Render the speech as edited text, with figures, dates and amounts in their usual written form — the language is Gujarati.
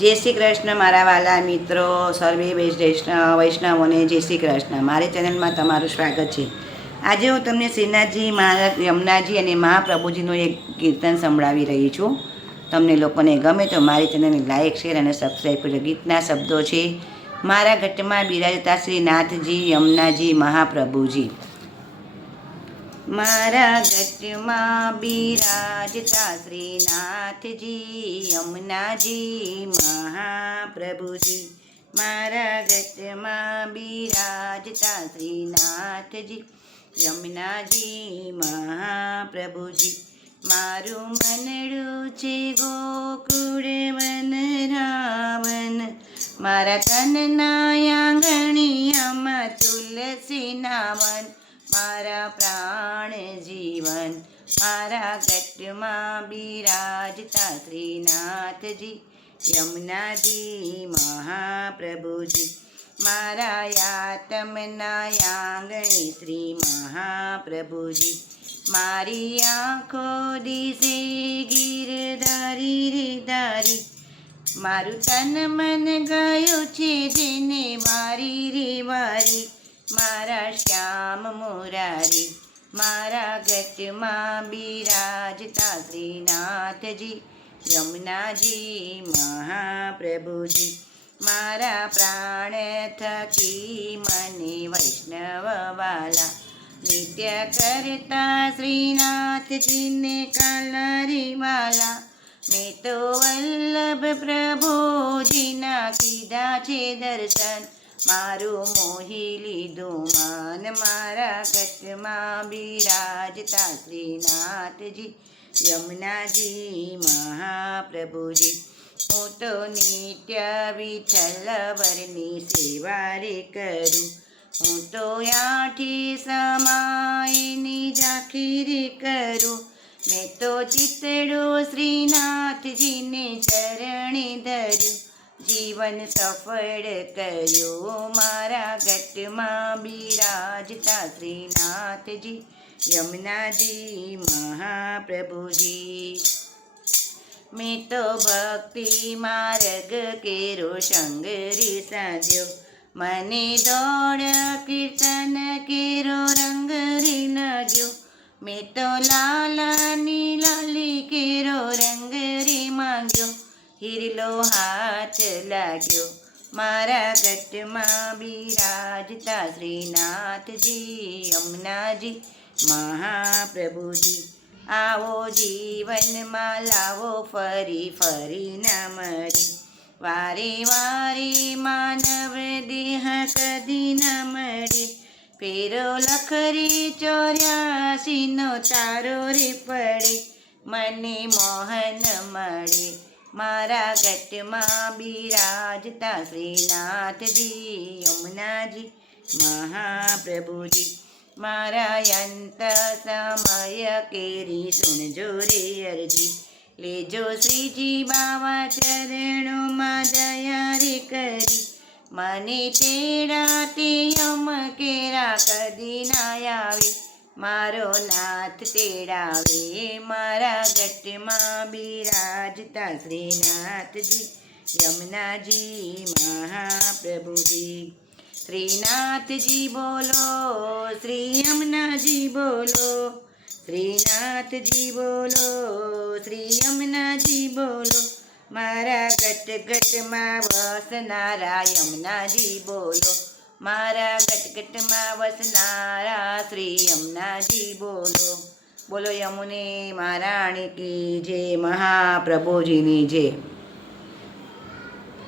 જય શ્રી કૃષ્ણ મારા વાલા મિત્રો, સર્વે વૈષ્ણવોને જય શ્રી કૃષ્ણ. મારી ચેનલમાં તમારું સ્વાગત છે. આજે હું તમને શ્રીનાથજી, મહારાજ યમુનાજી અને મહાપ્રભુજીનું એક કીર્તન સંભળાવી રહી છું. તમને લોકોને ગમે તો મારી ચેનલને લાઇક, શેર અને સબસ્ક્રાઈબ કરજો. ગીતના શબ્દો છે: મારા ઘટમાં બિરાજતા શ્રીનાથજી યમુનાજી મહાપ્રભુજી. મારા ઘટમાં બિરાજતા શ્રીનાથજી યમુનાજી મહાપ્રભુજી. મારા ઘટમાં બિરાજતા શ્રીનાથજી યમુનાજી મહાપ્રભુજી. મારું મનડું છે ગોકુળ વનરાવન, મારા તનના આંગણિયામાં તુલસીના વન. મારા પ્રાણ જીવન મારા ઘટમાં બિરાજતા શ્રીનાથજી યમુનાજી મહાપ્રભુજી. મારા યાતમના આંગણે શ્રી મહાપ્રભુજી. મારી આંખો દિશે ગીરધારી રે ધારી, મારું તન મન ગયું છે જેને વારી રે વારી. મારા શ્યામ મુરારી મારા ઘટમાં બિરાજતા શ્રીનાથજી યમુનાજી મહાપ્રભુજી. મારા પ્રાણ થકી મને વૈષ્ણવ વાલા નિત્ય કરતા શ્રીનાથજીને કાલારી વાલા. મેં તો વલ્લભ પ્રભુજીના કીધા છે દર્શન, મારું મોહી લીધું મન. મારા ઘટમાં બિરાજતા શ્રીનાથજી યમુનાજી મહાપ્રભુજી. હું તો નિત્ય વિઠ્ઠલ વરની સેવા રે કરું, હું તો આઠી સમાયની ઝાંખી રે કરું. મેં તો ચિતડું શ્રીનાથજીને ચરણે ધર્યું, જીવન સફળ કર્યું. મારા ઘટમાં બિરાજતા શ્રીનાથજી યમુનાજી મહાપ્રભુજી. મેં તો ભક્તિ માર્ગ કેરો સંગરી સાધ્યો, મને દોડ કીર્તન કેરો રંગ રે લાગ્યો. મેં તો લાલાની લાલી કેરો રંગ રે માંગ્યો, હિરલો હાથ લાગ્યો. મારા ઘટમાં બિરાજતા શ્રીનાથજી યમુનાજી મહાપ્રભુજી. આવો જીવનમાં લાવો ફરી ફરી ના મળી, વારે વારે માનવ દેહ કદી ના મળે. ફેરો લખરી 84નો તારો રે પડે, મને મોહન મળે. મારા ઘટમાં બિરાજતા શ્રીનાથજી યમુનાજી મહાપ્રભુજી. મારા અંત સમય કેરી સુણજો રે અરજી, લેજો શ્રીજી બાવા ચરણોમાં દયા રે કરી. મને તેડા તે યમ કેરા કદી ના આવે, મારો નાથ તેડાવે. મારા ઘટમાં બિરાજતા શ્રીનાથજી યમુનાજી મહાપ્રભુજી. શ્રીનાથજી બોલો, શ્રી યમુનાજી બોલો, શ્રીનાથજી બોલો, શ્રી યમુનાજી બોલો. મારા ઘટ ઘટમાં વસનારા યમુનાજી બોલો, મારા ઘટઘટમાં વસનારા શ્રી યમુનાજી બોલો. બોલો યમુને મહારાણી કી જય, મહાપ્રભુજીની જય.